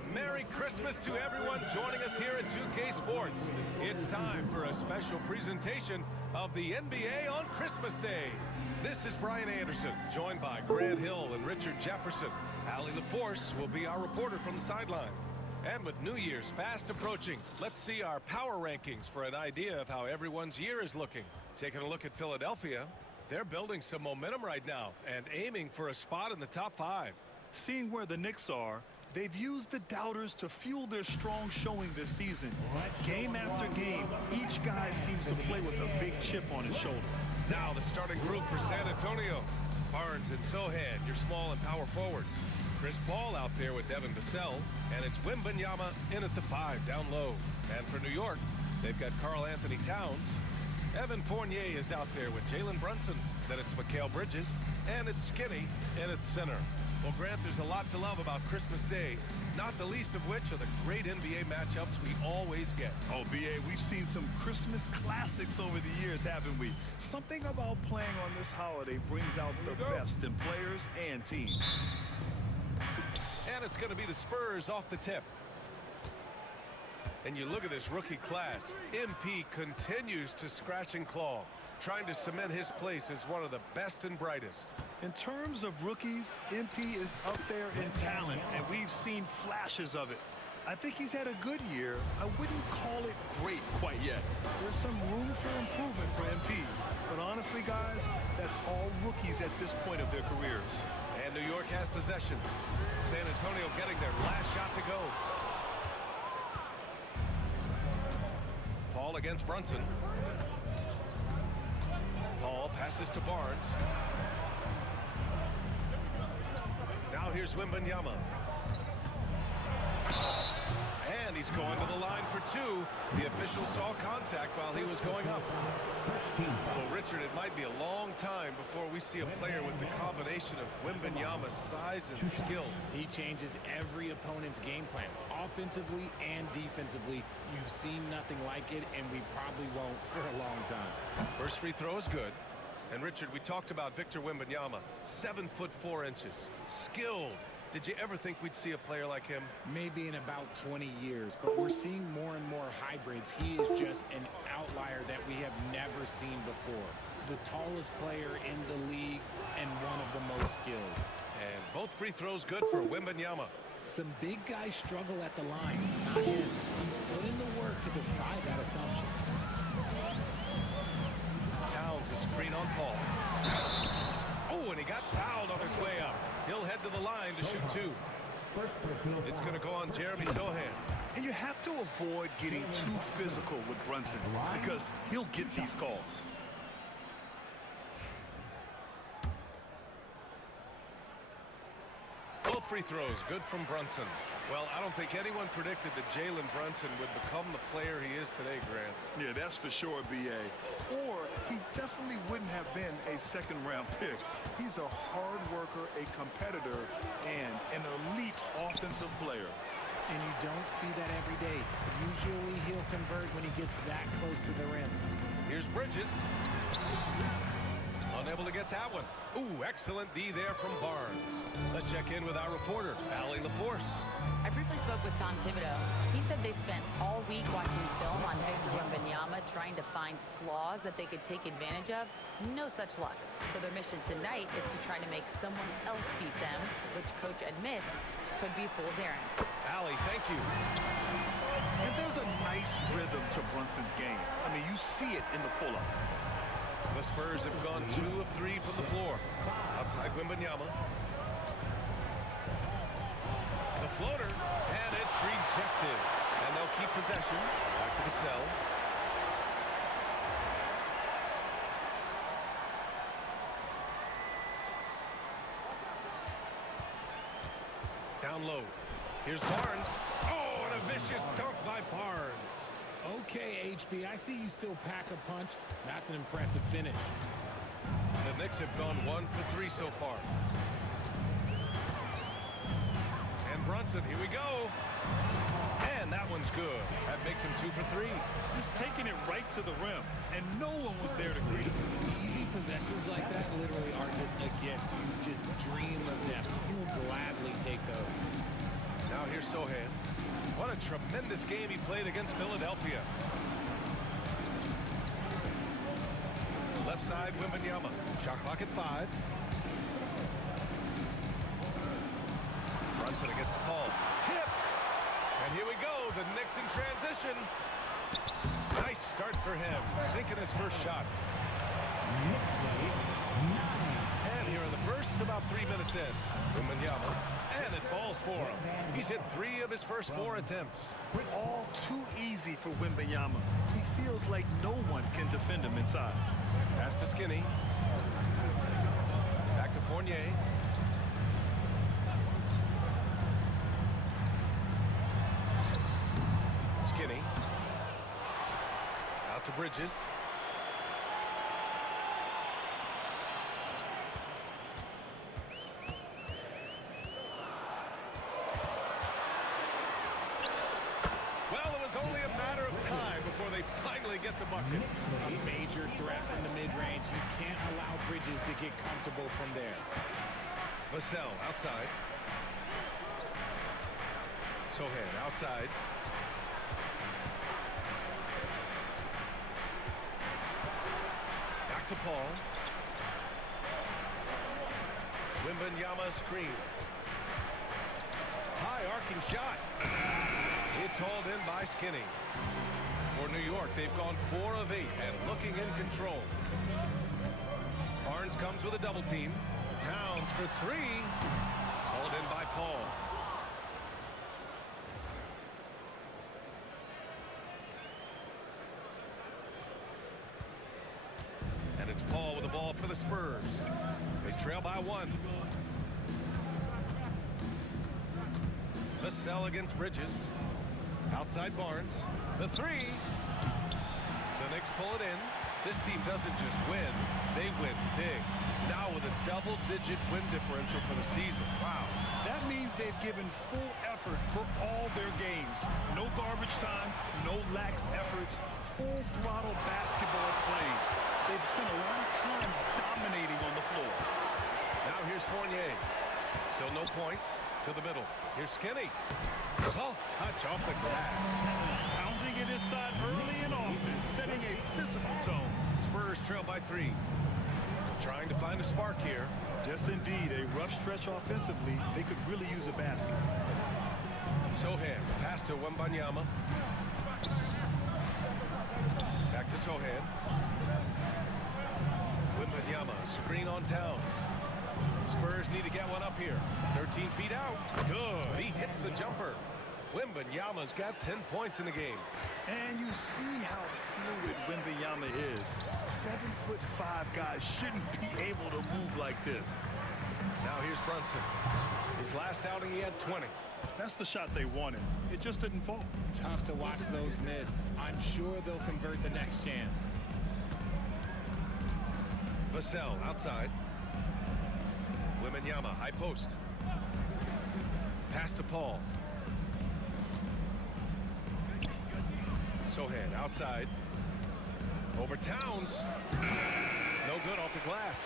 And Merry Christmas to everyone joining us here at 2K Sports. It's time for a special presentation of the NBA on Christmas Day. This is Brian Anderson, joined by Grant Hill and Richard Jefferson. Allie LaForce will be our reporter from the sideline. And with New Year's fast approaching, let's see our power rankings for an idea of how everyone's year is looking. Taking a look at Philadelphia, they're building some momentum right now and aiming for a spot in the top 5. Seeing where the Knicks are, they've used the doubters to fuel their strong showing this season. Game after game, each guy seems to play with a big chip on his shoulder. Now the starting group for San Antonio. Barnes and Sohan, your small and power forwards. Chris Paul out there with Devin Vassell, and it's Wemby in at the 5 down low. And for New York, they've got Karl Anthony Towns. Evan Fournier is out there with Jalen Brunson. Then it's Mikal Bridges, and it's Skinny in its center. Well, Grant, there's a lot to love about Christmas Day, not the least of which are the great NBA matchups we always get. Oh, B.A., we've seen some Christmas classics over the years, haven't we? Something about playing on this holiday brings out the best in players and teams. And it's going to be the Spurs off the tip. And you look at this rookie class. MP continues to scratch and claw, trying to cement his place as one of the best and brightest. In terms of rookies, MP is up there in talent, and we've seen flashes of it. I think he's had a good year. I wouldn't call it great quite yet. There's some room for improvement for MP. But honestly, guys, that's all rookies at this point of their careers. And New York has possession. San Antonio getting their last shot to go. Paul against Brunson. Paul passes to Barnes. Now here's Wemby. And he's going to the line for 2. The official saw contact while he was going up. Well, Richard, it might be a long time before we see a player with the combination of Wembanyama's size and skill. He changes every opponent's game plan, offensively and defensively. You've seen nothing like it, and we probably won't for a long time. First free throw is good. And Richard, we talked about Victor Wembanyama, 7'4", skilled. Did you ever think we'd see a player like him? Maybe in about 20 years, but we're seeing more and more hybrids. He is just an outlier that we have never seen before. The tallest player in the league and one of the most skilled. And both free throws good for Wembanyama. Some big guys struggle at the line, not him. He's put in the work to defy that assumption. Towns a screen on Paul. Oh, and he got fouled on his way up. He'll head to the line to shoot 2. It's going to go on Jeremy Sohan. And you have to avoid getting too physical with Brunson because he'll get these calls. Both free throws good from Brunson. Well, I don't think anyone predicted that Jalen Brunson would become the player he is today, Grant. Yeah, that's for sure, B.A. Or he definitely wouldn't have been a second-round pick. He's a hard worker, a competitor, and an elite offensive player. And you don't see that every day. Usually he'll convert when he gets that close to the rim. Here's Bridges. Unable to get that one. Ooh, excellent D there from Barnes. Let's check in with our reporter, Allie LaForce. I briefly spoke with Tom Thibodeau. He said they spent all week watching film on Victor Wembanyama, trying to find flaws that they could take advantage of. No such luck. So their mission tonight is to try to make someone else beat them, which coach admits could be fool's errand. Allie, thank you. And there's a nice rhythm to Brunson's game. I mean, you see it in the pull-up. The Spurs have gone 2 of 3 from the floor. Outside Wembanyama. The floater, and it's rejected. And they'll keep possession. Back to Vassell. Down low. Here's Barnes. Oh, and a vicious dunk by Barnes. Okay, HB, I see you still pack a punch. That's an impressive finish. The Knicks have gone 1 for 3 so far. And Brunson, here we go. And that one's good. That makes him 2 for 3. Just taking it right to the rim, and no one was there to greet him. Easy possessions like that literally are just a gift. You just dream of them. You'll gladly take those. Now here's Sohan. What a tremendous game he played against Philadelphia. Left side, Wemby. Shot clock at 5. Brunson against Paul. Tipped. And here we go. The Knicks in transition. Nice start for him. Sinking his first shot. And here in the first, about 3 minutes in. Wemby. And it falls for him. He's hit 3 of his first 4 attempts. All too easy for Wemby. He feels like no one can defend him inside. Pass to Skinny. Back to Fournier. Skinny. Out to Bridges. Well, it was only a matter of time before they finally get the bucket. A major threat from the mid-range. You can't allow Bridges to get comfortable from there. Vassell outside. Sohan outside. Back to Paul. Wemby screen. High arcing shot. It's hauled in by Skinny. For New York, they've gone 4 of 8 and looking in control. Barnes comes with a double team. Towns for 3. Hauled in by Paul. And it's Paul with the ball for the Spurs. They trail by 1. Vassell against Bridges. Outside Barnes. The 3. The Knicks pull it in. This team doesn't just win, they win big. Now with a double-digit win differential for the season. Wow. That means they've given full effort for all their games. No garbage time, no lax efforts, full throttle basketball playing. They've spent a lot of time dominating on the floor. Now here's Fournier. Still no points. To the middle. Here's Skinny. Soft touch off the glass. Pounding it inside early and often, setting a physical tone. Spurs trail by 3. Trying to find a spark here. Yes, indeed. A rough stretch offensively. They could really use a basket. Sohan. Pass to Wemby. Back to Sohan. Wemby. Screen on Towns. Spurs need to get one up here. 13 feet out. Good. He hits the jumper. Wembanyama's got 10 points in the game. And you see how fluid Wembanyama is. 7'5" guys shouldn't be able to move like this. Now here's Brunson. His last outing, he had 20. That's the shot they wanted. It just didn't fall. Tough to watch those miss. I'm sure they'll convert the next chance. Vassell outside. Wembanyama, high post. Pass to Paul. Sohan outside. Over Towns. No good off the glass.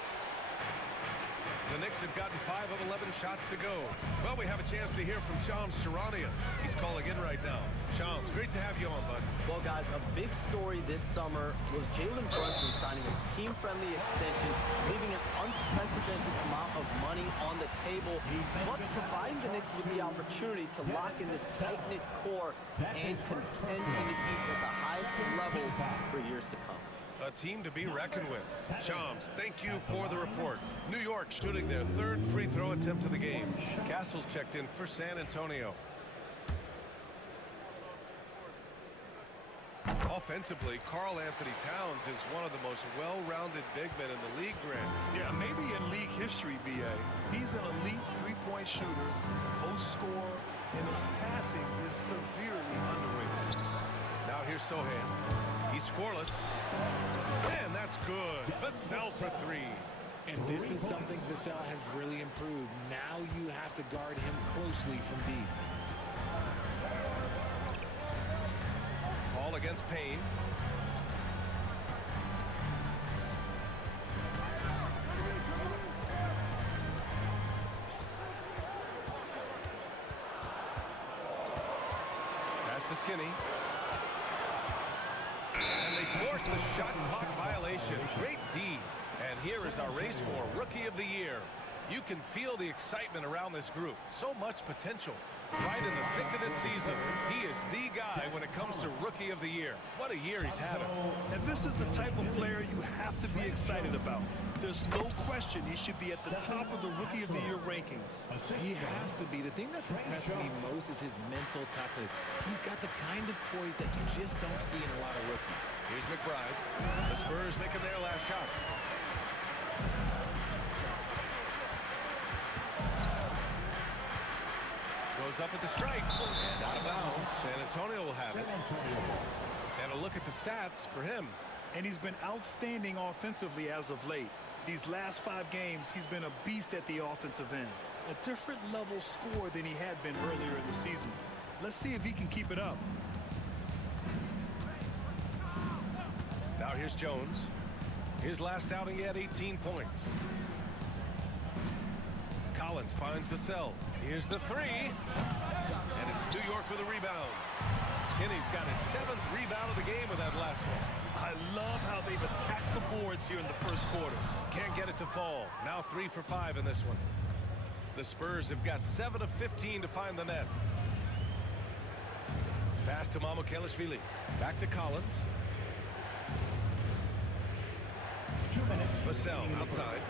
The Knicks have gotten 5 of 11 shots to go. Well, we have a chance to hear from Shams Charania. He's calling in right now. Shams, great to have you on, bud. Well, guys, a big story this summer was Jalen Brunson signing a team-friendly extension, leaving an unprecedented amount of money on the table, but providing the Knicks with the opportunity to lock in this tight-knit core and contend in the East at the highest levels for years to come. A team to be reckoned with. Shams, thank you for the report. New York shooting their 3rd free throw attempt of the game. Castle's checked in for San Antonio. Offensively, Karl Anthony Towns is one of the most well-rounded big men in the league, Grant. Yeah, maybe in league history, B.A. He's an elite three-point shooter, post scorer, and his passing is severely underrated. Now here's Sohan. He's scoreless. And that's good. Vassell for 3. And this is something Vassell has really improved. Now you have to guard him closely from deep. Paul against Payne. to Skinny. And they force the shot clock violation. Great D. And here is our race for Rookie of the Year. You can feel the excitement around this group. So much potential. Right in the thick of this season, he is the guy when it comes to Rookie of the Year. What a year he's had. And this is the type of player you have to be excited about. There's no question he should be at the top of the Rookie of the Year rankings. He has to be. The thing that's impressed me most is his mental toughness. He's got the kind of poise that you just don't see in a lot of rookies. Here's McBride. The Spurs making their last shot. Goes up at the strike. And out of bounds. San Antonio will have it. And a look at the stats for him. And he's been outstanding offensively as of late. These last 5 games, he's been a beast at the offensive end. A different level score than he had been earlier in the season. Let's see if he can keep it up. Now here's Jones. His last outing, he had 18 points. Collins finds Vassell. Here's the 3. And it's New York with a rebound. Skinny's got his 7th rebound of the game with that last one. I love how they've attacked the boards here in the first quarter. Can't get it to fall. Now 3 for 5 in this one. The Spurs have got 7 of 15 to find the net. Pass to Mamukelashvili. Back to Collins. Vassell outside.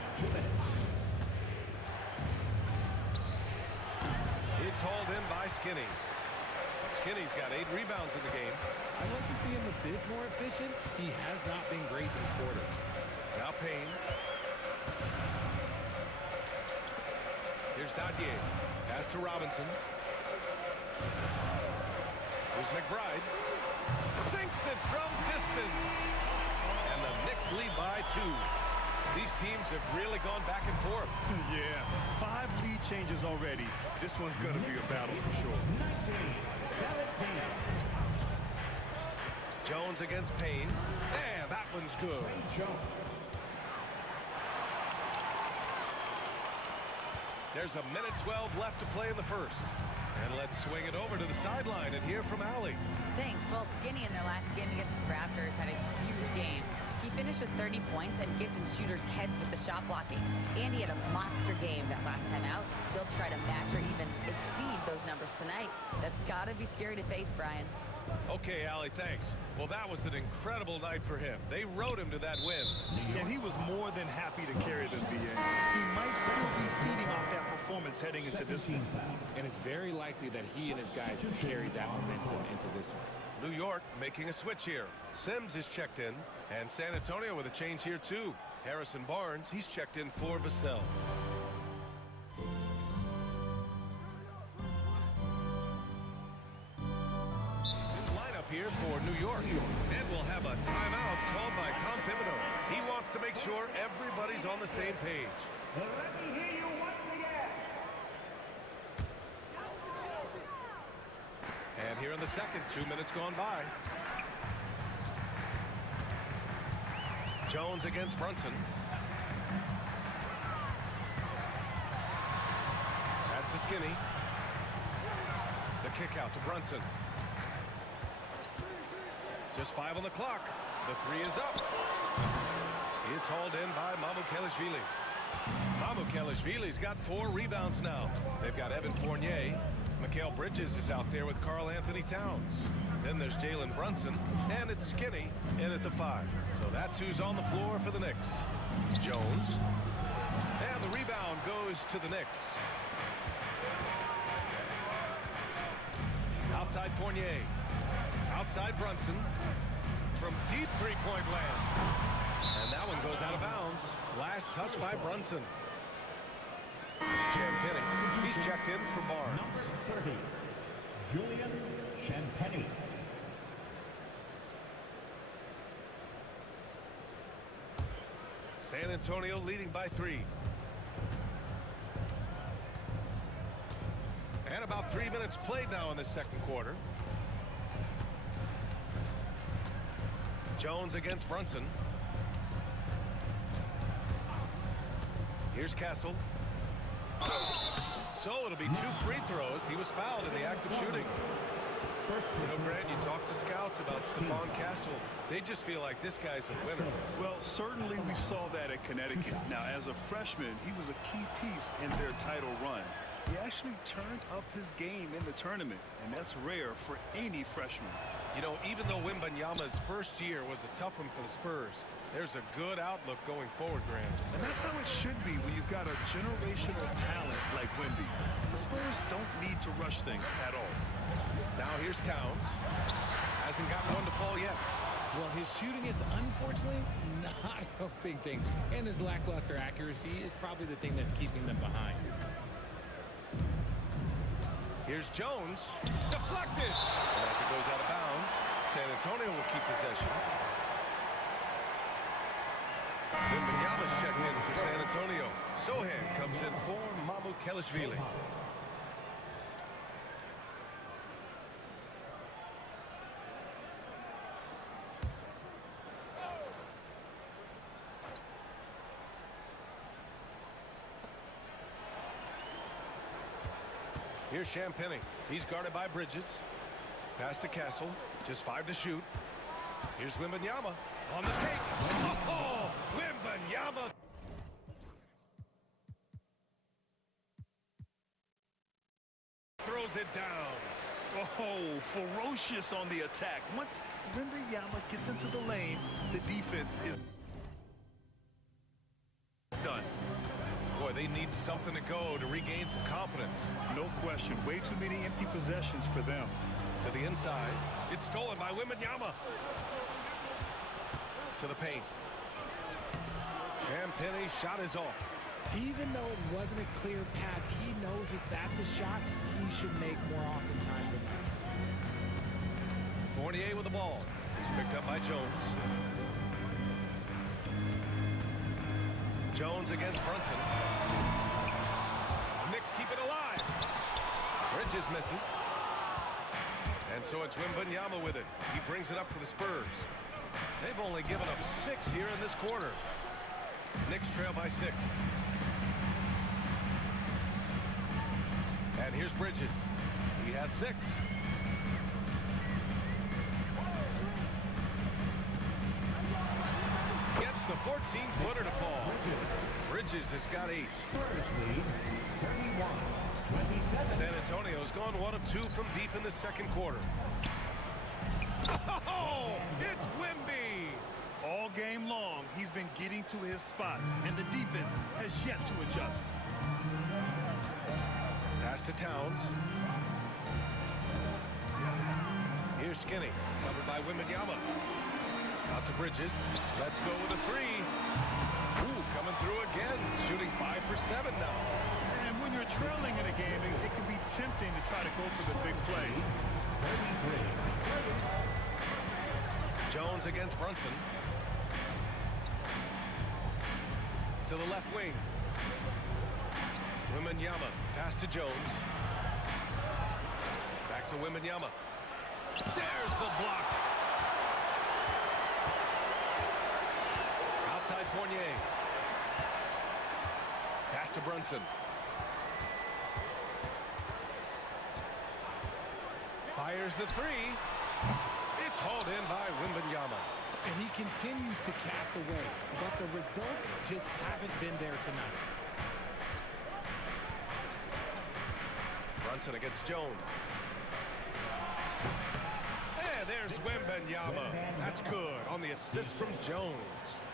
It's hauled in by Skinny. Skinny's got 8 rebounds in the game. I'd like to see him a bit more efficient. He has not been great this quarter. Now Payne. Here's Dadier. Pass to Robinson. Here's McBride. Sinks it from distance. And the Knicks lead by 2. These teams have really gone back and forth. Yeah, 5 lead changes already. This one's going to be a battle for sure. 19-17. Jones against Payne. And that one's good. There's a minute 12 left to play in the first. And let's swing it over to the sideline and hear from Allie. Thanks. Well, Skinny in their last game against the Raptors had a huge game. He finished with 30 points and gets in shooters' heads with the shot blocking. And he had a monster game that last time out. He'll try to match or even exceed those numbers tonight. That's got to be scary to face, Brian. Okay, Allie, thanks. Well, that was an incredible night for him. They rode him to that win. And he was more than happy to carry them, BA. He might still be feeding off that performance heading into this one. And it's very likely that he and his guys have carried that momentum into this one. New York making a switch here. Sims is checked in, and San Antonio with a change here too. Harrison Barnes, he's checked in for Vassell. New lineup here for New York. And we'll have a timeout called by Tom Thibodeau. He wants to make sure everybody's on the same page. Let me hear you once again. And here in the second, 2 minutes gone by. Jones against Brunson. Pass to Skinny. The kick out to Brunson. Just 5 on the clock. The 3 is up. It's hauled in by Mamukelashvili. Mamukelashvili's got 4 rebounds now. They've got Evan Fournier. Mikal Bridges is out there with Karl Anthony Towns. Then there's Jalen Brunson, and it's Skinny in at the 5. So that's who's on the floor for the Knicks. Jones. And the rebound goes to the Knicks. Outside Fournier. Outside Brunson. From deep three-point land. And that one goes out of bounds. Last touch by Brunson. Champagny. He's checked in for Barnes. Number 30, Julian Champagny. San Antonio leading by 3. And about 3 minutes played now in the second quarter. Jones against Brunson. Here's Castle. So it'll be 2 free throws. He was fouled in the act of shooting. First You know, personal Grant, you foul. talk to scouts about Stephon Castle. They just feel like this guy's a winner. Well, certainly we saw that at Connecticut. Now, as a freshman, he was a key piece in their title run. He actually turned up his game in the tournament, and that's rare for any freshman. You know, even though Wembanyama's first year was a tough one for the Spurs, there's a good outlook going forward, Grant. And that's how it should be when you've got a generational talent like Wemby. The Spurs don't need to rush things at all. Now here's Towns. Hasn't gotten one to fall yet. Well, his shooting is unfortunately not helping things, and his lackluster accuracy is probably the thing that's keeping them behind. Here's Jones. Deflected. And as it goes out of bounds, San Antonio will keep possession. Wembanyama's checked in for San Antonio. Sohan comes in for Mamukelashvili. Here's Champagny. He's guarded by Bridges. Pass to Castle. Just 5 to shoot. Here's Wembanyama on the take. Oh, Wembanyama. Throws it down. Oh, ferocious on the attack. Once Wembanyama gets into the lane, the defense is done. Boy, they need something to go to regain some confidence. No question. Way too many empty possessions for them. To the inside. It's stolen by Wembanyama. To the paint. Champagny shot is off. Even though it wasn't a clear path, he knows that that's a shot he should make more oftentimes than that. Fournier with the ball. He's picked up by Jones. Jones against Brunson. Knicks keep it alive. Bridges misses. And so it's Wembanyama with it. He brings it up for the Spurs. They've only given up 6 here in this quarter. Knicks trail by 6. And here's Bridges. He has 6. Gets the 14-footer to fall. Bridges has got 8. Spurs lead 31-27. San Antonio's gone 1 of 2 from deep in the second quarter. Oh, it's Wemby. All game long, he's been getting to his spots, and the defense has yet to adjust. Pass to Towns. Here's Skinny, covered by Wembanyama. Out to Bridges. Let's go with a 3. Ooh, coming through again. Shooting 5 for 7 now. And when you're trailing in a game, it can be tempting to try to go for the big play. 33. Jones against Brunson. To the left wing. Wembanyama. Pass to Jones. Back to Wembanyama. There's the block. Outside Fournier. Pass to Brunson. Fires the 3. It's hauled in by Wembanyama. And he continues to cast away, but the results just haven't been there tonight. Brunson against Jones. And there's Wembanyama. That's good on the assist from Jones.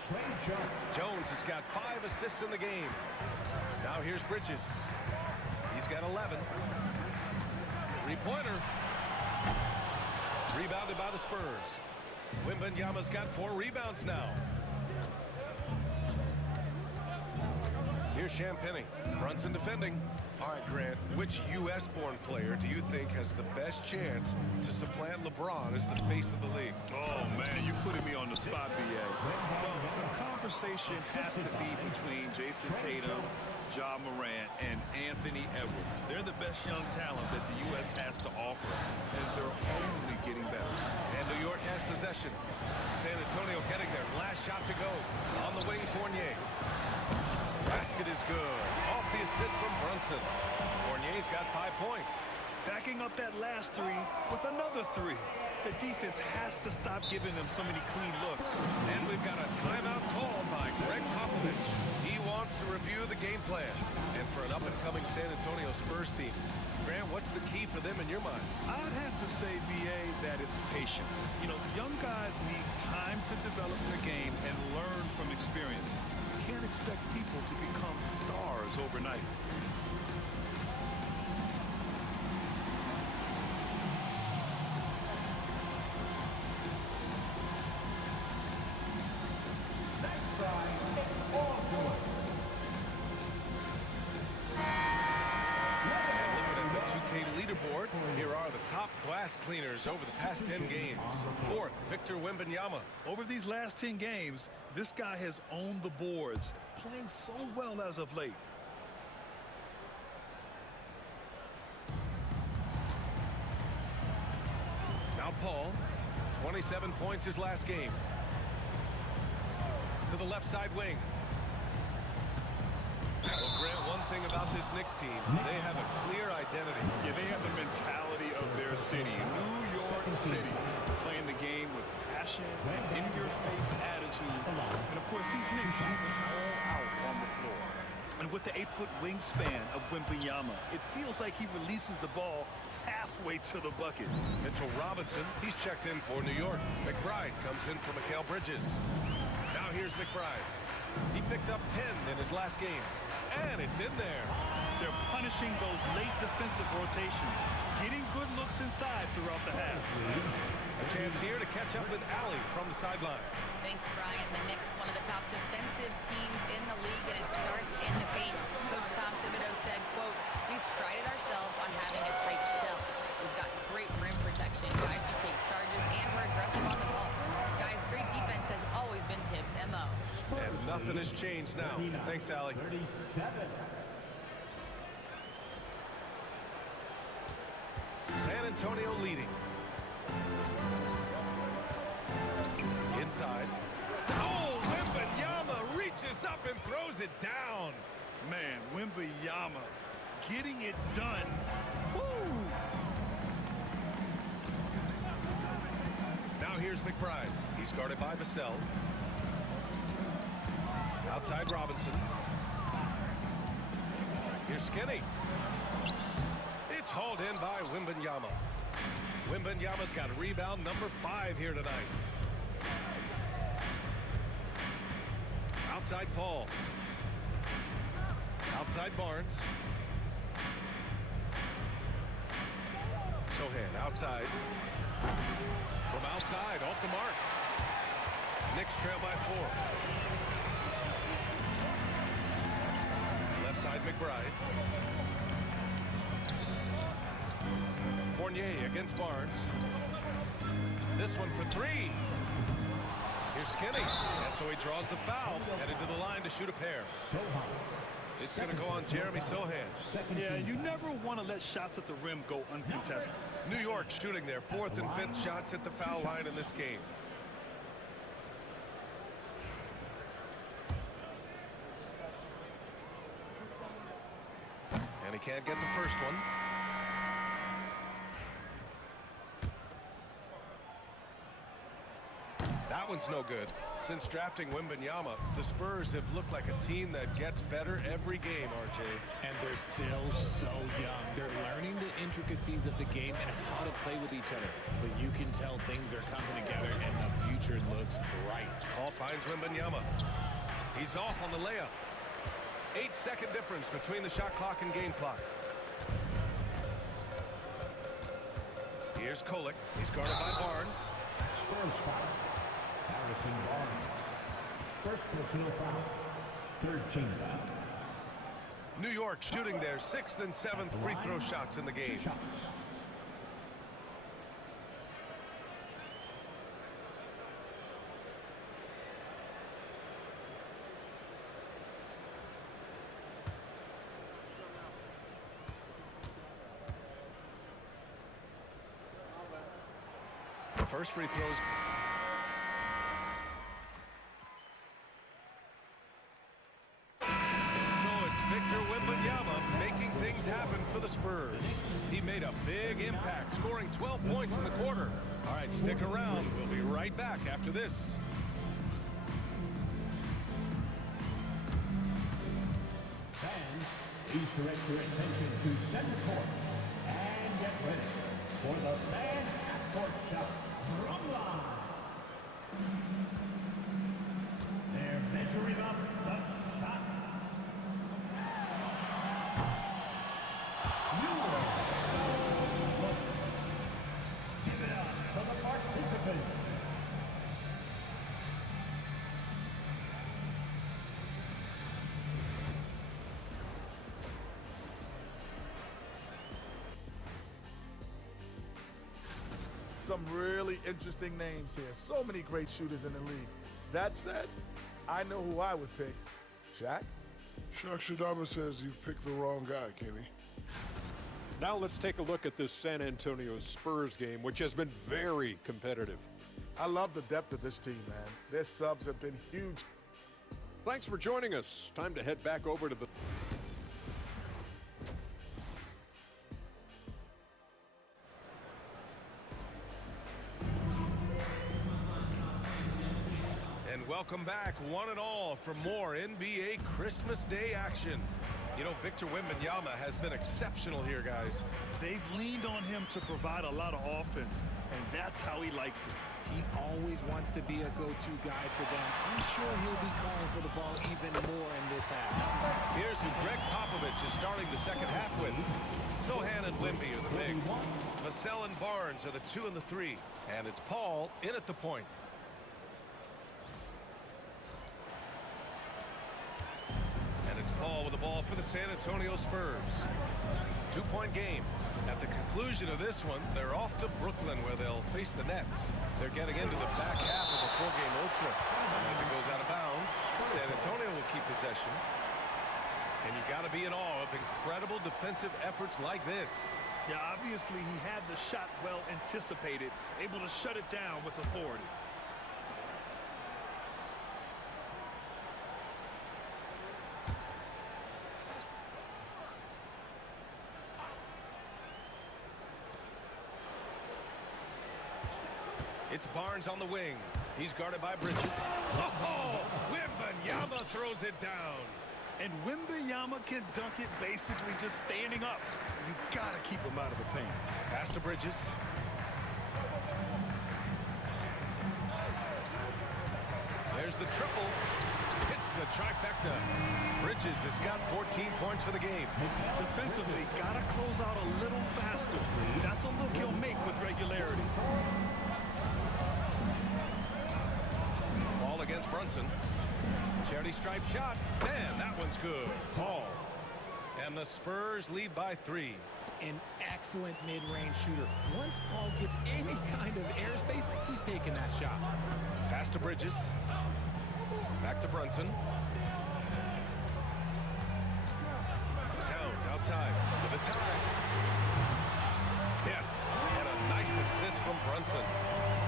Trey Jones. Jones has got 5 assists in the game. Now here's Bridges. He's got 11. 3-pointer. Rebounded by the Spurs. Wembanyama's got 4 rebounds now. Here's Champagny. Brunson defending. All right, Grant, which U.S.-born player do you think has the best chance to supplant LeBron as the face of the league? Oh, man, you're putting me on the spot, B.A. Well, the conversation has to be between Jason Tatum, Ja Morant, and Anthony Edwards. They're the best young talent that the U.S. has to offer, and they're only getting better. And New York has possession. San Antonio getting there. Last shot to go. On the wing, Fournier. Basket is good. Off the assist from Brunson. Fournier's got 5 points. Backing up that last three with another three. The defense has to stop giving them so many clean looks. And we've got a timeout called by Greg Popovich. He wants to review the game plan. And for an up-and-coming San Antonio Spurs team, Grant, what's the key for them in your mind? I'd have to say, B.A., that it's patience. You know, young guys need time to develop their game and learn from experience. You can't expect people to become stars overnight. Leaderboard. Here are the top glass cleaners over the past 10 games. Fourth, Victor Wembanyama. Over these last 10 games, this guy has owned the boards, playing so well as of late. Now Paul, 27 points his last game. To the left side wing. Well, Grant, one thing about this Knicks team, they have a clear identity. Yeah, they have the mentality of their city, New York City, playing the game with passion and in-your-face attitude. And, of course, these Knicks have it all out on the floor. And with the 8-foot wingspan of Wembanyama, it feels like he releases the ball halfway to the bucket. Mitchell Robinson, he's checked in for New York. McBride comes in for Mikal Bridges. Now here's McBride. He picked up 10 in his last game. And it's in there. They're punishing those late defensive rotations, getting good looks inside throughout the half. A chance here to catch up with Allie from the sideline. Thanks, Brian. The Knicks, one of the top defensive teams in the league, and it starts in the paint. Coach Tom Thibodeau said, quote, "We've prided ourselves on having a tight shell. We've got great rim protection, guys who take charges, and we're aggressive on the ball. Guys, great defense has always been Tibbs' MO." And nothing has changed now. Thanks, Allie. 37. San Antonio leading. Inside. Oh, Wembanyama reaches up and throws it down. Man, Wembanyama getting it done. Woo! Now here's McBride. He's guarded by Vassell. Outside Robinson. Here's Skinny. It's hauled in by Wembanyama. Wembanyama's got rebound number 5 here tonight. Outside Paul. Outside Barnes. Sohan outside. From outside, off the mark. Knicks trail by 4. Left side McBride. Fournier against Barnes. This one for 3. Here's Skinny. And so he draws the foul. Headed to the line to shoot a pair. It's going to go on Jeremy Sohan. Yeah, you never want to let shots at the rim go uncontested. New York shooting their 4th and 5th shots at the foul line in this game. And he can't get the first one. That one's no good. Since drafting Wembanyama, the Spurs have looked like a team that gets better every game, RJ. And they're still so young. They're learning the intricacies of the game and how to play with each other. But you can tell things are coming together and the future looks bright. Paul finds Wembanyama. He's off on the layup. 8-second difference between the shot clock and game clock. Here's Kolek. He's guarded by Barnes. Spurs foul. Harrison Barnes. First personal foul. Third team foul. New York shooting their 6th and 7th free throw shots in the game. 2 shots. The first free throws. So it's Victor Wembanyama making things happened for the Spurs. He made a big impact, scoring 12 points in the quarter. All right, stick around. We'll be right back after this. Fans, please direct your attention to center court and get ready for the fan half-court shot from line. They're measuring up the shot. Give it up for the participants. Some really interesting names here. So many great shooters in the league. That said, I know who I would pick. Shaq? Shaq Shadama says you've picked the wrong guy, Kenny. Now let's take a look at this San Antonio Spurs game, which has been very competitive. I love the depth of this team, man. Their subs have been huge. Thanks for joining us. Time to head back over to the... And welcome back, one and all, for more NBA Christmas Day action. You know, Victor Wembanyama has been exceptional here, guys. They've leaned on him to provide a lot of offense, and that's how he likes it. He always wants to be a go-to guy for them. I'm sure he'll be calling for the ball even more in this half. Here's who Greg Popovich is starting the second half with. Sohan and Wemby are the bigs. Vassell and Barnes are the 2 and the 3. And it's Paul in at the point. And it's Paul with the ball for the San Antonio Spurs. 2-point game. At the conclusion of this one, they're off to Brooklyn where they'll face the Nets. They're getting into the back half of a 4-game road trip. And as it goes out of bounds, San Antonio will keep possession. And you got to be in awe of incredible defensive efforts like this. Yeah, obviously he had the shot well anticipated, able to shut it down with authority. It's Barnes on the wing. He's guarded by Bridges. Oh, Wembanyama throws it down. And Wembanyama can dunk it basically just standing up. You got to keep him out of the paint. Pass to Bridges. There's the triple. Hits the trifecta. Bridges has got 14 points for the game. Defensively, got to close out a little faster. That's a look he'll make with regularity. Ball against Brunson. Charity stripe shot. And that one's good. Paul. And the Spurs lead by 3. An excellent mid-range shooter. Once Paul gets any kind of airspace, he's taking that shot. Pass to Bridges. Back to Brunson. Towns outside for the tie. Yes, and a nice assist from Brunson.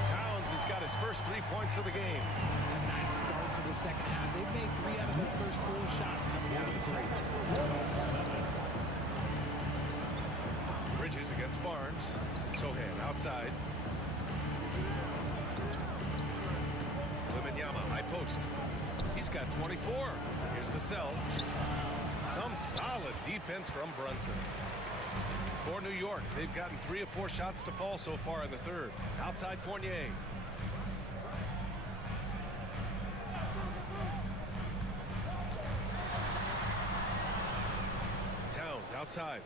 Towns has got his first 3 points of the game. A nice start to the second half. They've made 3 out of their first 4 shots coming out of the break. Bridges against Barnes. Sohan outside. Wembanyama, high post. He's got 24. Here's Vassell. Some solid defense from Brunson. For New York, they've gotten 3 of 4 shots to fall so far in the third. Outside Fournier. Towns outside.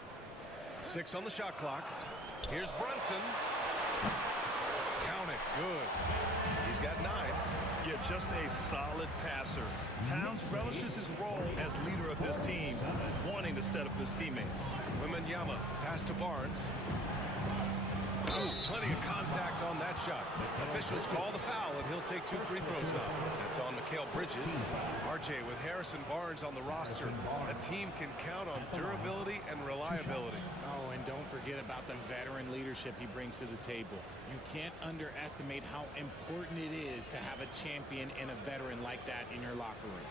6 on the shot clock. Here's Brunson. Count it. Good. He's got 9. Yeah, just a solid passer. Towns relishes his role as leader of this team, wanting to set up his teammates. Wembanyama, pass to Barnes. Oh, plenty of contact on that shot. Officials call the foul, and he'll take 2 free throws now. That's on Mikal Bridges. RJ with Harrison Barnes on the roster. A team can count on durability and reliability. Oh, and don't forget about the veteran leadership he brings to the table. You can't underestimate how important it is to have a champion and a veteran like that in your locker room.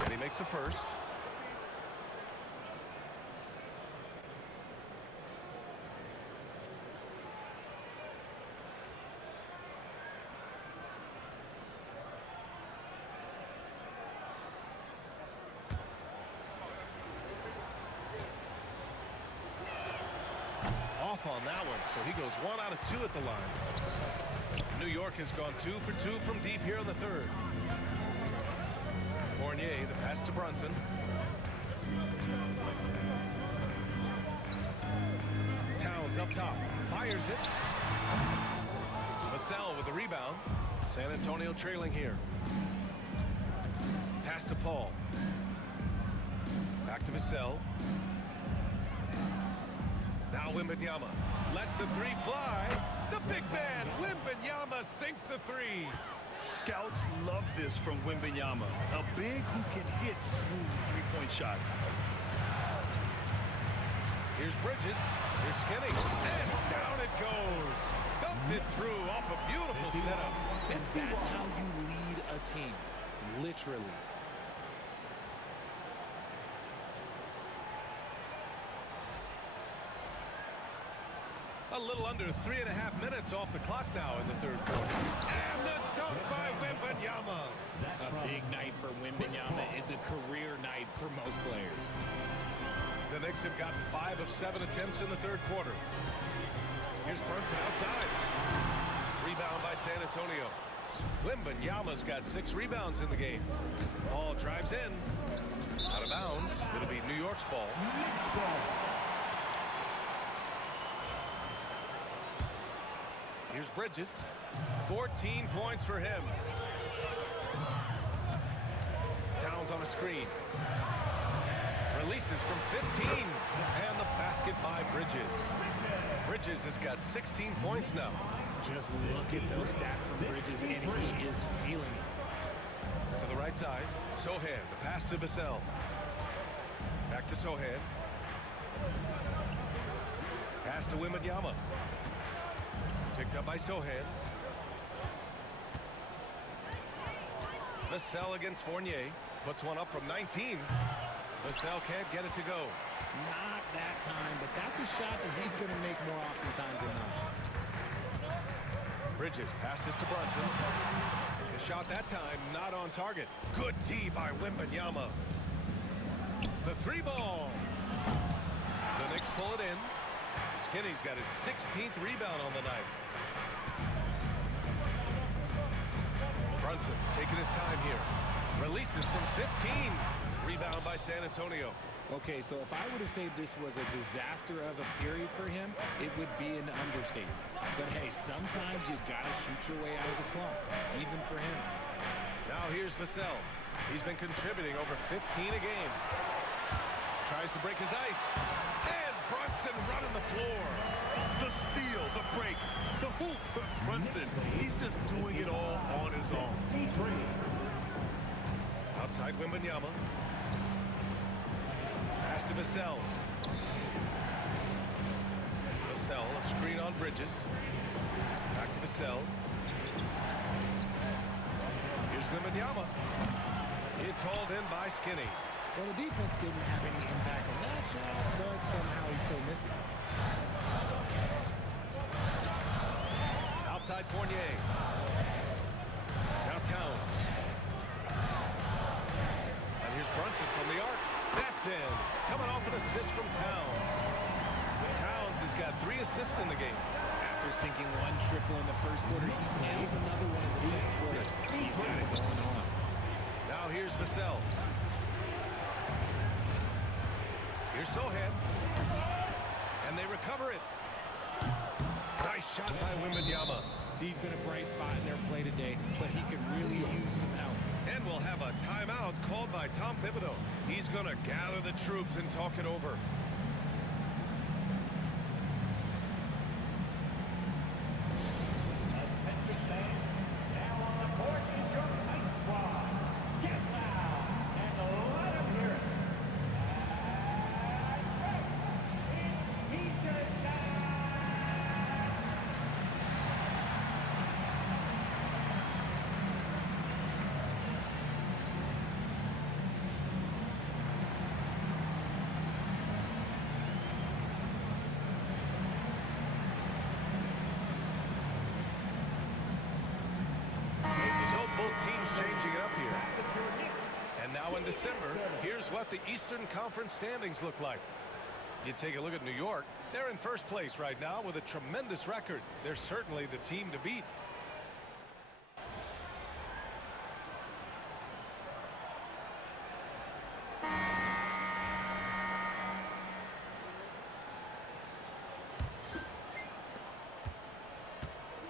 And he makes a first. Off on that one, so he goes 1 out of 2 at the line. New York has gone 2 for 2 from deep here in the third. Fournier, the pass to Brunson. Towns up top, fires it. Vassell with the rebound. San Antonio trailing here. Pass to Paul. Back to Vassell. Now Wembanyama lets the three fly. The big man, Wembanyama, sinks the three. Scouts love this from Wembanyama. A big who can hit smooth three-point shots. Here's Bridges. Here's Skinny. And down it goes. Dumped it through off a beautiful setup. And that's how you lead a team. Literally. A little under 3.5 minutes off the clock now in the third quarter. And the dunk by Wembanyama. A big night for Wembanyama is a career night for most players. The Knicks have gotten 5 of 7 attempts in the third quarter. Here's Brunson outside. Rebound by San Antonio. Wembanyama's got 6 rebounds in the game. Ball drives in. Out of bounds. It'll be New York's ball. Here's Bridges. 14 points for him. Towns on a screen. Releases from 15. And the basket by Bridges. Bridges has got 16 points now. Just look at those stats from Bridges, and he is feeling it. To the right side. Sohan, the pass to Vassell. Back to Sohan. Pass to Wembanyama. Picked up by Sohan. Vassell against Fournier. Puts one up from 19. Vassell can't get it to go. Not that time, but that's a shot that he's going to make more oftentimes than not. Bridges passes to Brunson. The shot that time not on target. Good D by Wembanyama. The 3 ball. The Knicks pull it in. Skinny's got his 16th rebound on the night. Brunson taking his time here. Releases from 15. Rebound by San Antonio. Okay, so if I were to say this was a disaster of a period for him, it would be an understatement. But hey, sometimes you gotta shoot your way out of the slump, even for him. Now here's Vassell. He's been contributing over 15 a game. Tries to break his ice. And Brunson running the floor. The steal, the break, the hoop. Brunson, he's just doing it all on his own. Outside Wembanyama. Pass to Vassell. Vassell, a screen on Bridges. Back to Vassell. Here's Wembanyama. It's hauled in by Skinny. Well, the defense didn't have any impact on that shot, but somehow he still misses it. Outside Fournier. Now Towns. And here's Brunson from the arc. That's in. Coming off an assist from Towns. Towns has got 3 assists in the game. After sinking 1 triple in the first quarter, he nails another one in the second quarter. He's got it going on. Now here's Vassell. Here's Sohan. And they recover it. Nice shot by Wembanyama. He's been a bright spot in their play today, but he could really use some help. And we'll have a timeout called by Tom Thibodeau. He's going to gather the troops and talk it over. December, here's what the Eastern Conference standings look like. You take a look at New York. They're in first place right now with a tremendous record. They're certainly the team to beat.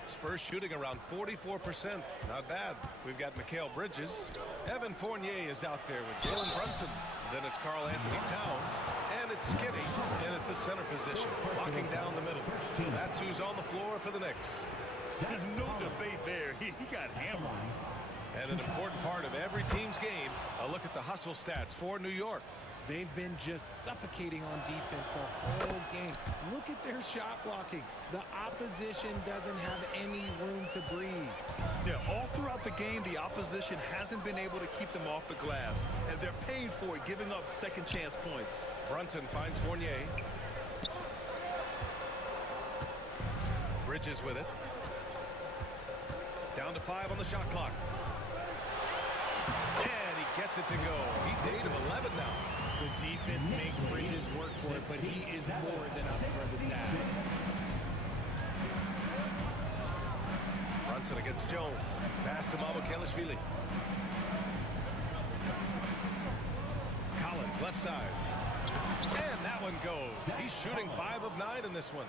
Spurs shooting around 44%. Not bad. We've got Mikal Bridges. Evan Fournier is out there with Jalen Brunson. Then it's Karl Anthony Towns. And it's Skinny in at the center position, locking down the middle. That's who's on the floor for the Knicks. There's no debate there. He got hammered. And an important part of every team's game, a look at the hustle stats for New York. They've been just suffocating on defense the whole game. Look at their shot blocking. The opposition doesn't have any room to breathe. Yeah, all throughout the game, the opposition hasn't been able to keep them off the glass, and they're paying for it, giving up second chance points. Brunson finds Fournier. Bridges with it. Down to 5 on the shot clock. And he gets it to go. He's 8 of 11 now. The defense makes Bridges work for it, but he is more than up for the task. Brunson against Jones. Pass to Mamukelashvili. Collins, left side. And that one goes. He's shooting 5 of 9 in this one.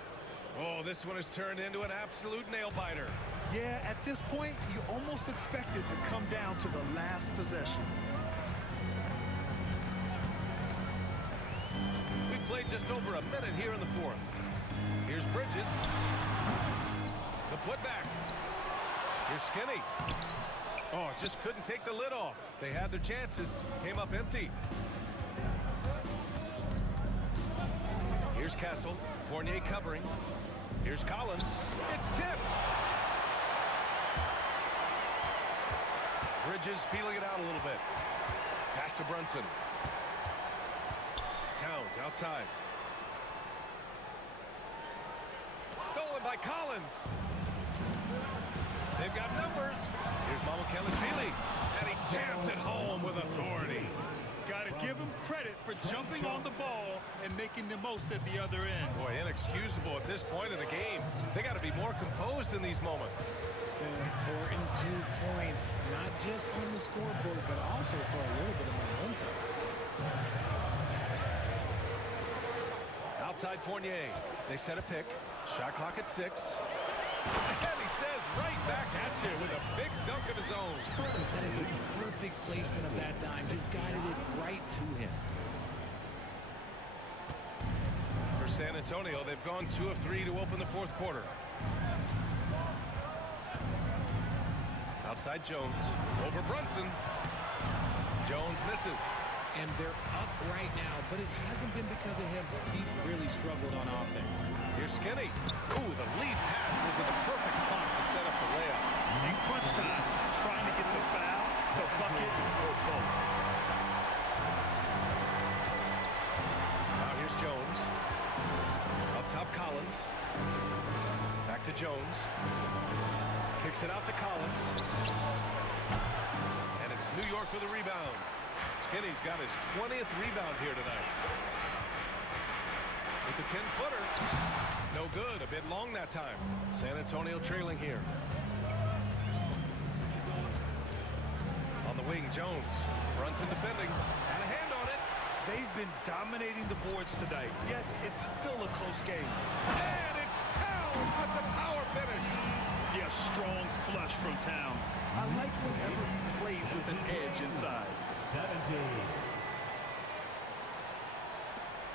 Oh, this one has turned into an absolute nail-biter. Yeah, at this point, you almost expect it to come down to the last possession. We played just over a minute here in the fourth. Here's Bridges. The putback. Here's Skinny. Oh, just couldn't take the lid off. They had their chances. Came up empty. Here's Castle. Fournier covering. Here's Collins. It's tipped. Bridges feeling it out a little bit. Pass to Brunson. Towns outside. Stolen by Collins. They've got numbers. Here's Mamukelashvili. And he jams it home with authority. Got to give him credit for jumping on the ball and making the most at the other end. Boy, inexcusable at this point in the game. They got to be more composed in these moments. An important 2 points, not just on the scoreboard, but also for a little bit of momentum. Outside Fournier. They set a pick. Shot clock at 6. And he says right back at you with a big dunk of his own. That is a perfect placement of that dime. Just guided it right to him. For San Antonio, they've gone 2 of 3 to open the fourth quarter. Outside Jones. Over Brunson. Jones misses. And they're up right now, but it hasn't been because of him. He's really struggled on offense. Here's Skinny. Ooh, the lead pass was in the perfect spot to set up the layup. In crunch time, trying to get the foul, the bucket, or both. Now here's Jones. Up top, Collins. Back to Jones. Kicks it out to Collins. And it's New York with a rebound. Skinny's got his 20th rebound here tonight. With the 10-footer. No good. A bit long that time. San Antonio trailing here. On the wing, Jones. Brunson defending. Had a hand on it. They've been dominating the boards tonight, yet it's still a close game. And it's Towns with the power finish. Yeah, strong flush from Towns. I like whenever he plays with an edge inside. 17.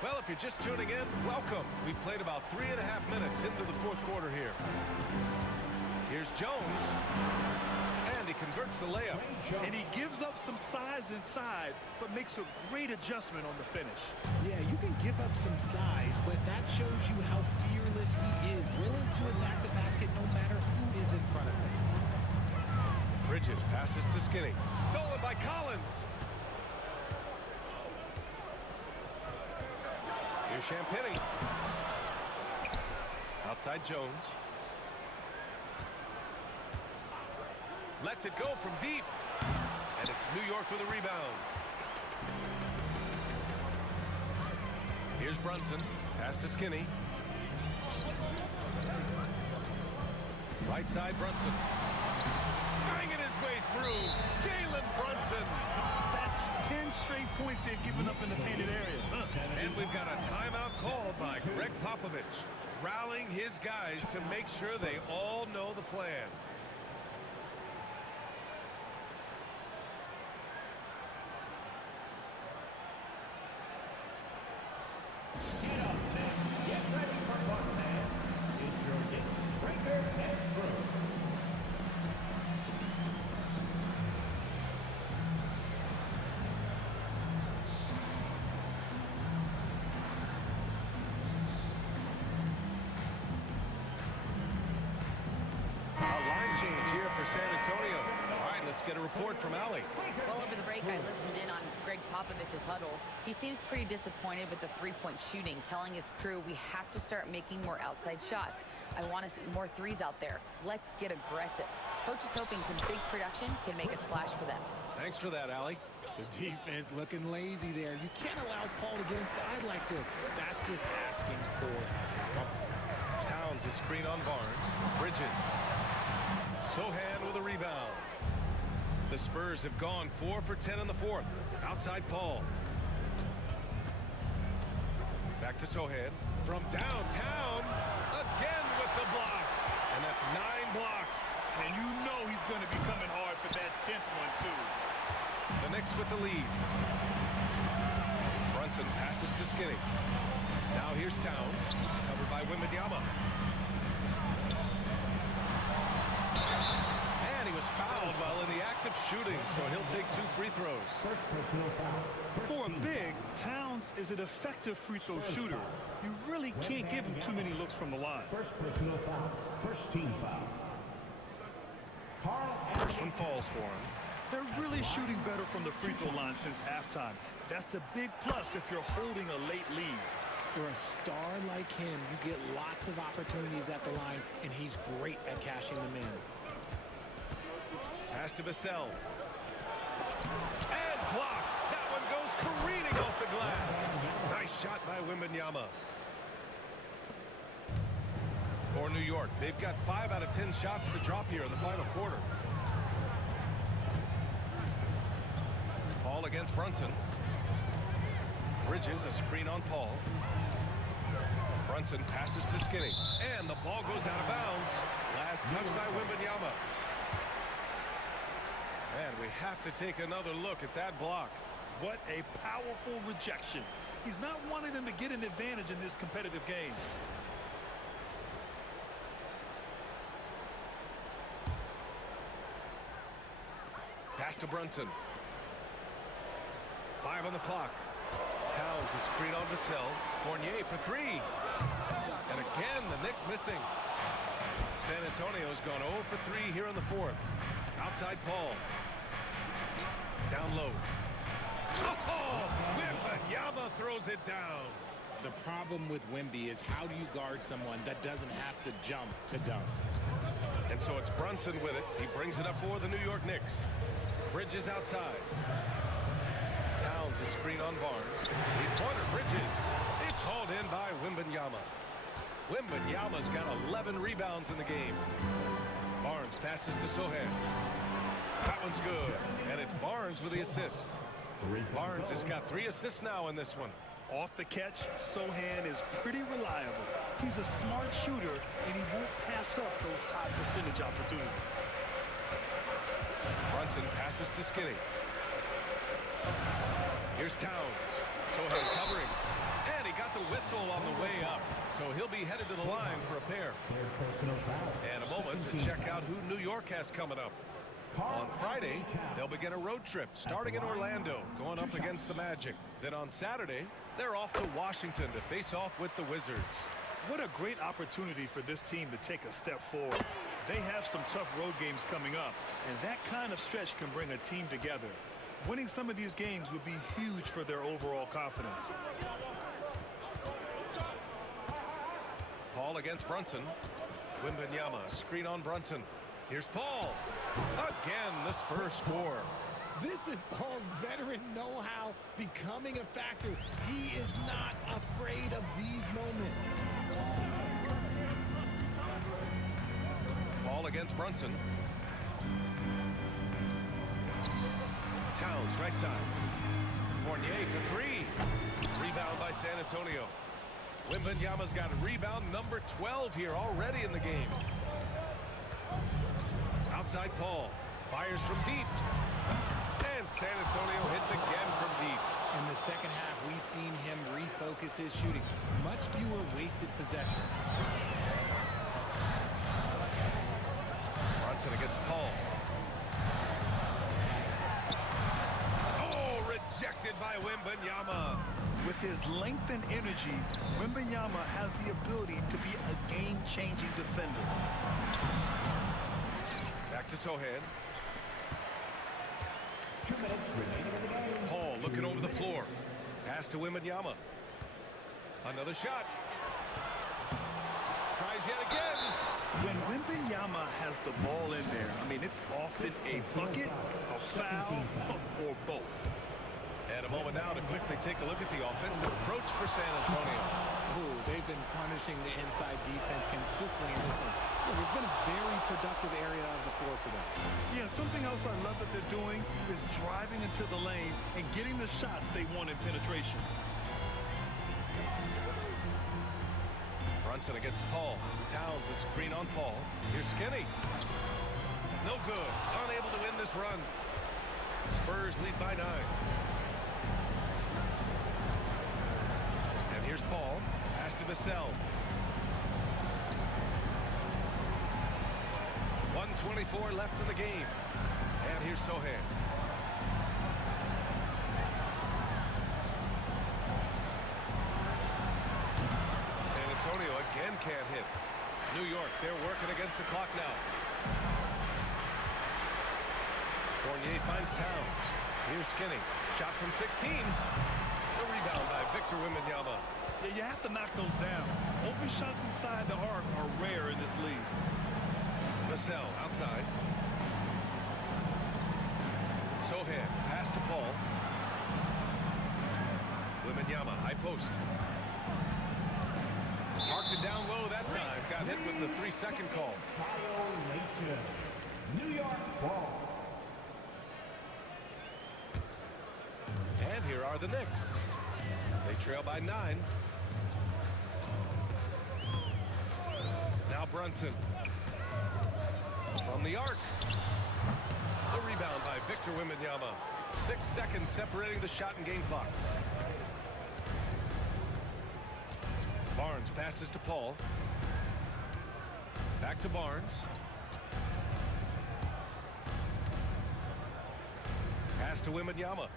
Well, if you're just tuning in, welcome. We've played about 3.5 minutes into the fourth quarter here. Here's Jones. And he converts the layup. And he gives up some size inside, but makes a great adjustment on the finish. Yeah, you can give up some size, but that shows you how fearless he is, willing to attack the basket no matter who is in front of him. Bridges passes to Skinny. Stolen by Collins. Here's Champagny. Outside Jones. Lets it go from deep. And it's New York with a rebound. Here's Brunson. Pass to Skinny. Right side, Brunson. Banging his way through. Jalen Brunson. That's 10 straight points they've given up in the painted area. And we've got a timeout called by Greg Popovich, rallying his guys to make sure they all know the plan. Get up and get ready for fun, fans. It's your Knicks breaker and Gros. San Antonio. All right, let's get a report from Allie. Well, over the break, I listened in on Greg Popovich's huddle. He seems pretty disappointed with the three-point shooting, telling his crew we have to start making more outside shots. I want to see more threes out there. Let's get aggressive. Coach is hoping some big production can make a splash for them. Thanks for that, Allie. The defense looking lazy there. You can't allow Paul to get inside like this. That's just asking for trouble. Towns is screen on Barnes. Bridges. Sohan with a rebound. The Spurs have gone 4 for 10 in the fourth. Outside Paul. Back to Sohan. From downtown. Again with the block. And that's 9 blocks. And you know he's going to be coming hard for that 10th one, too. The Knicks with the lead. Brunson passes to Skinny. Now here's Towns. Covered by Wemby. And he was fouled while in the act of shooting, so he'll take 2 free throws. First personal foul. For a big, Towns is an effective free throw shooter. You really can't give him too many looks from the line. First personal foul. First team foul. First one falls for him. They're really shooting better from the free throw line since halftime. That's a big plus if you're holding a late lead. For a star like him, you get lots of opportunities at the line, and he's great at cashing them in. Pass to Vassell. And blocked. That one goes careening off the glass. Nice shot by Wemby. For New York, they've got 5 out of 10 shots to drop here in the final quarter. Paul against Brunson. Bridges a screen on Paul. Brunson passes to Skinny. And the ball goes out of bounds. Last touch by Wemby. And we have to take another look at that block. What a powerful rejection. He's not wanting them to get an advantage in this competitive game. Pass to Brunson. 5 on the clock. Towns is screen on Vassell. Fournier for 3. And again, the Knicks missing. San Antonio's gone 0 for 3 here in the fourth. Outside Paul. Down low. Oh! Wemby throws it down. The problem with Wemby is how do you guard someone that doesn't have to jump to dunk? And so it's Brunson with it. He brings it up for the New York Knicks. Bridges outside. Towns is screen on Barnes. Three-pointer Bridges. It's hauled in by Wemby. Wemby's got 11 rebounds in the game. Barnes passes to Sohan. That one's good. And it's Barnes with the assist. Barnes has got 3 assists now in this one. Off the catch, Sohan is pretty reliable. He's a smart shooter, and he won't pass up those high percentage opportunities. Brunson passes to Skinny. Here's Towns. Sohan covering. And he got the whistle on the way up. So he'll be headed to the line for a pair. And a moment to check out who New York has coming up. On Friday, they'll begin a road trip starting in Orlando, going up against the Magic. Then on Saturday, they're off to Washington to face off with the Wizards. What a great opportunity for this team to take a step forward. They have some tough road games coming up, and that kind of stretch can bring a team together. Winning some of these games would be huge for their overall confidence. Paul against Brunson. Wemby, screen on Brunson. Here's Paul. Again, the Spurs score. This is Paul's veteran know-how becoming a factor. He is not afraid of these moments. Ball against Brunson. Towns, right side. Fournier for three. Rebound by San Antonio. Wembanyama's got a rebound number 12 here already in the game. Outside Paul. Fires from deep. And San Antonio hits again from deep. In the second half, we've seen him refocus his shooting. Much fewer wasted possessions. Brunson against Paul. Oh, rejected by Wembanyama. With his length and energy, Wembanyama has the ability to be a game-changing defender. Back to Sohan. 2 minutes remaining in the game. Paul looking over the floor. Pass to Wembanyama. Another shot. Tries yet again. When Wembanyama has the ball in there, I mean, it's often a bucket, a foul, or both. And a moment now to quickly take a look at the offensive approach for San Antonio. Ooh, they've been punishing the inside defense consistently in this one. Look, it's been a very productive area of the floor for them. Yeah, something else I love that they're doing is driving into the lane and getting the shots they want in penetration. Brunson against Paul. Towns is screen on Paul. Here's Skinny. No good. Unable to win this run. Spurs lead by 9. And here's Paul. Pass to Vassell. 1:24 left in the game. And here's Sohan. San Antonio again can't hit. New York, they're working against the clock now. Fournier finds Towns. Here's Skinny. Shot from 16. The rebound by Victor Wembanyama. Yeah, you have to knock those down. Open shots inside the arc are rare in this league. Vassell outside. Sohan, pass to Paul. Wembanyama, high post. Marked it down low that time. Got hit with the 3-second call. Violation. New York ball. And here are the Knicks. They trail by 9. Now Brunson. From the arc. The rebound by Victor Wembanyama. 6 seconds separating the shot and game clocks. Barnes passes to Paul. Back to Barnes. Pass to Wembanyama.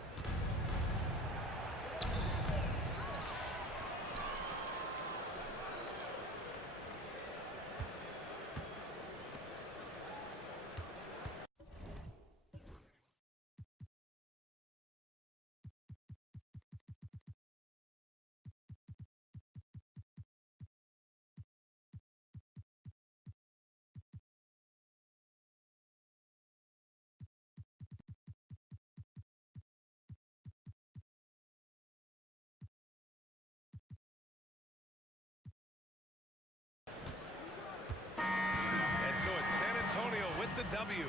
With the W.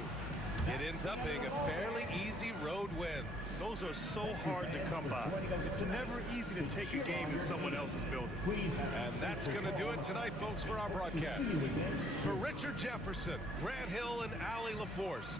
It ends up being a fairly easy road win. Those are so hard to come by. It's never easy to take a game in someone else's building. And that's going to do it tonight, folks, for our broadcast. For Richard Jefferson, Grant Hill, and Allie LaForce,